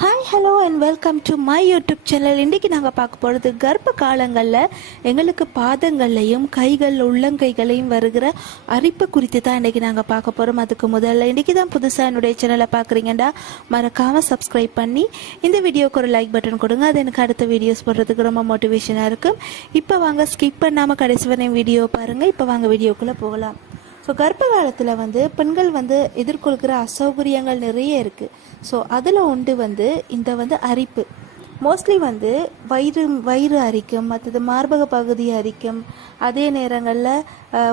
Hi hello and welcome to my YouTube channel இன்றைக்கி நாங்கள் பார்க்க போகிறது கர்ப்ப காலங்களில் எங்களுக்கு பாதங்கள்லையும் கைகள் உள்ளங்கைகளையும் வருகிற அரிப்பு குறித்து தான் இன்றைக்கி நாங்கள் பார்க்க போகிறோம் அதுக்கு முதல்ல இன்றைக்கி தான் புதுசாக என்னுடைய சேனலை பார்க்குறீங்கடா மறக்காமல் சப்ஸ்கிரைப் பண்ணி இந்த வீடியோக்கு ஒரு லைக் பட்டன் கொடுங்க. அது எனக்கு அடுத்த வீடியோஸ் போடுறதுக்கு ரொம்ப மோட்டிவேஷனாக இருக்கும். இப்போ வாங்க ஸ்கிப் பண்ணாமல் கடைசி வரையும் வீடியோ பாருங்கள் இப்போ வாங்க வீடியோக்குள்ளே போகலாம். ஸோ கர்ப்ப காலத்தில் வந்து பெண்கள் வந்து எதிர்கொள்கிற அசௌகரியங்கள் நிறைய இருக்குது ஸோ அதில் உண்டு வந்து இந்த வந்து அரிப்பு. மோஸ்ட்லி வந்து வயிறு வயிறு அரிக்கும் மற்றது மார்பக பகுதி அரிக்கும். அதே நேரங்களில்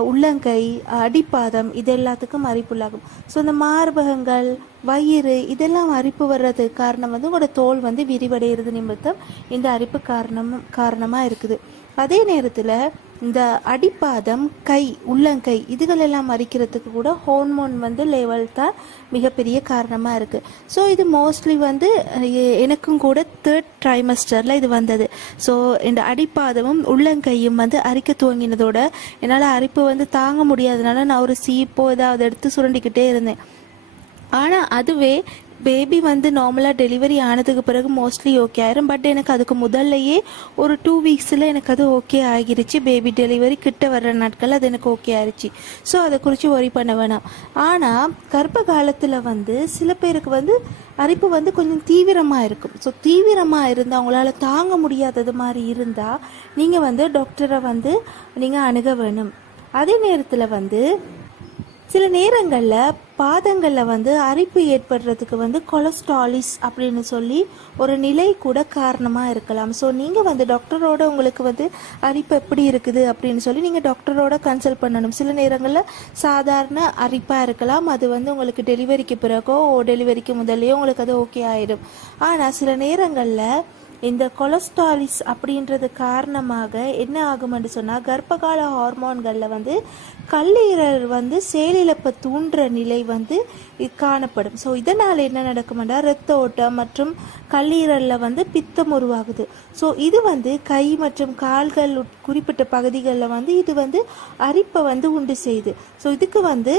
உள்ளங்கை அடிப்பாதம் இது எல்லாத்துக்கும் அரிப்புள்ளாகும். ஸோ இந்த மார்பகங்கள் வயிறு இதெல்லாம் அரிப்பு வர்றதுக்கு காரணம் வந்து உங்களோட தோல் வந்து விரிவடைகிறது நிமித்தம் இந்த அரிப்பு காரணம் காரணமாக இருக்குது. அதே நேரத்தில் இந்த அடிப்பாதம் கை உள்ளங்கை இதுகளெல்லாம் மறிக்கிறதுக்கு கூட ஹோர்மோன் வந்து லெவல் தான் மிகப்பெரிய காரணமாக இருக்குது ஸோ இது மோஸ்ட்லி வந்து எனக்கும் கூட தேர்ட் ட்ரைமஸ்டரில் இது வந்தது. ஸோ இந்த அடிப்பாதமும் உள்ளங்கையும் வந்து அரிக்க துவங்கினதோட என்னால் அரிப்பு வந்து தாங்க முடியாதனால நான் ஒரு சீப்போ ஏதாவது எடுத்து சுரண்டிக்கிட்டே இருந்தேன். ஆனால் அதுவே பேபி வந்து நார்மலாக டெலிவரி ஆனதுக்கு பிறகு மோஸ்ட்லி ஓகே ஆயிரும். பட் எனக்கு அதுக்கு முதல்லையே ஒரு டூ வீக்ஸில் எனக்கு அது ஓகே ஆகிருச்சு. பேபி டெலிவரி கிட்ட வர்ற நாட்கள் அது எனக்கு ஓகே ஆயிடுச்சு ஸோ அதை குறித்து ஒரி பண்ண வேணாம். ஆனால் கர்ப்ப காலத்தில் வந்து சில பேருக்கு வந்து அரிப்பு வந்து கொஞ்சம் தீவிரமாக இருக்கும். ஸோ தீவிரமாக இருந்தால் அவங்களால தாங்க முடியாதது மாதிரி இருந்தால் நீங்கள் வந்து டாக்டரை வந்து நீங்கள் அணுக வேணும். அதே நேரத்தில் வந்து சில நேரங்களில் பாதங்களில் வந்து அரிப்பு ஏற்படுறதுக்கு வந்து கொலஸ்ட்ராலிஸ் அப்படின்னு சொல்லி ஒரு நிலை கூட காரணமாக இருக்கலாம். ஸோ நீங்கள் வந்து டாக்டரோட உங்களுக்கு வந்து அரிப்பு எப்படி இருக்குது அப்படின்னு சொல்லி நீங்கள் டாக்டரோட கன்சல்ட் பண்ணணும். சில நேரங்களில் சாதாரண அரிப்பாக இருக்கலாம். அது வந்து உங்களுக்கு டெலிவரிக்கு பிறகோ டெலிவரிக்கு முதல்லையோ உங்களுக்கு அது ஓகே ஆயிடும். ஆனால் சில நேரங்களில் இந்த கொலஸ்ட்ராலிஸ் அப்படின்றது காரணமாக என்ன ஆகும்னு சொன்னால் கர்ப்பகால ஹார்மோன்களில் வந்து கல்லீரல் வந்து செயலிழப்பை தூண்டுற நிலை வந்து காணப்படும். ஸோ இதனால் என்ன நடக்கும்னா ரத்த ஓட்டம் மற்றும் கல்லீரலில் வந்து பித்தம் உருவாகுது. ஸோ இது வந்து கை மற்றும் கால்கள் உட்- குறிப்பிட்ட பகுதிகளில் வந்து இது வந்து அரிப்பை வந்து உண்டு செய்யுது ஸோ இதுக்கு வந்து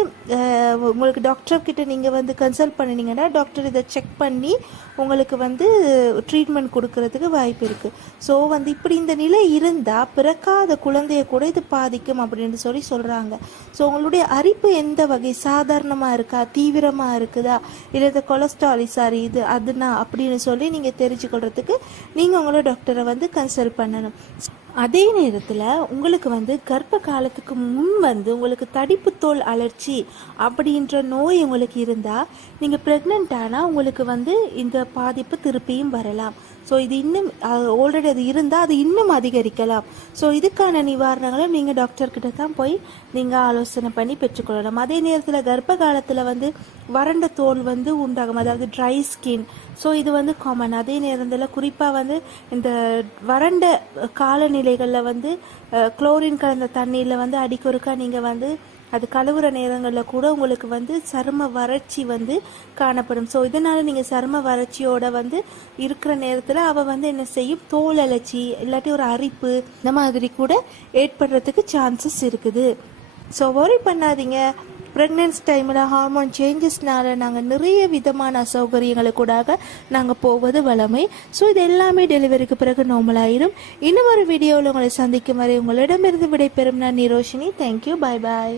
உங்களுக்கு டாக்டர் கிட்ட நீங்கள் வந்து கன்சல்ட் பண்ணினீங்கன்னா டாக்டர் இதை செக் பண்ணி உங்களுக்கு வந்து ட்ரீட்மெண்ட் கொடுக்குறது. கொடுக்கறதுக்கு வாய்ப்பு இருக்குது ஸோ வந்து இப்படி இந்த நிலை இருந்தால் பிறக்காத குழந்தைய கூட இது பாதிக்கும் அப்படின்னு சொல்லி சொல்கிறாங்க ஸோ உங்களுடைய அரிப்பு எந்த வகை? சாதாரணமாக இருக்கா? தீவிரமாக இருக்குதா? இல்லை இது சாரி இது அதுனா அப்படின்னு சொல்லி நீங்கள் தெரிஞ்சுக்கொள்கிறதுக்கு நீங்கள் உங்களோட டாக்டரை வந்து கன்சல்ட் பண்ணணும். அதே நேரத்தில் உங்களுக்கு வந்து கர்ப்ப காலத்துக்கு முன் வந்து உங்களுக்கு தடிப்பு தோல் அலர்ச்சி அப்படின்ற நோய் உங்களுக்கு இருந்தால் நீங்கள் ப்ரெக்னென்ட் ஆனால் உங்களுக்கு வந்து இந்த பாதிப்பு திருப்பியும் வரலாம். ஸோ இது இன்னும் ஆல்ரெடி அது இருந்தால் அது இன்னும் அதிகரிக்கலாம். ஸோ இதுக்கான நிவாரணங்களை நீங்கள் டாக்டர்கிட்ட தான் போய் நீங்கள் ஆலோசனை பண்ணி பெற்றுக்கொள்ளலாம் அதே நேரத்தில் கர்ப்ப காலத்தில் வந்து வறண்ட தோல் வந்து உண்டாகும். அதாவது ட்ரை ஸ்கின் ஸோ இது வந்து காமன் அதே நேரத்தில் குறிப்பாக வந்து இந்த வறண்ட காலநிலைகளில் வந்து குளோரின் கலந்த தண்ணியில் வந்து அடிக்கொருக்கா நீங்கள் வந்து அது கழுவுற நேரங்களில் கூட உங்களுக்கு வந்து சரும வறட்சி வந்து காணப்படும். ஸோ இதனால் நீங்கள் சரும வறட்சியோட வந்து இருக்கிற நேரத்தில் அவள் வந்து என்ன செய்யும்? தோல் அலர்ச்சி இல்லாட்டி ஒரு அரிப்பு இந்த மாதிரி கூட ஏற்படுறதுக்கு சான்சஸ் இருக்குது. ஸோ ஒரி பண்ணாதீங்க. ப்ரெக்னன்ஸ் டைமில் ஹார்மோன் சேஞ்சஸ்னால நாங்கள் நிறைய விதமான அசௌகரியங்களுக்கூடாக நாங்கள் போவது வளமை ஸோ இது எல்லாமே டெலிவரிக்கு பிறகு நார்மல் ஆயிடும் இன்னும் ஒரு வீடியோவில் உங்களை சந்திக்கும் வரை உங்களிடமிருந்து விடைபெறும் நான் நிரோஷினி தேங்க்யூ பை பாய்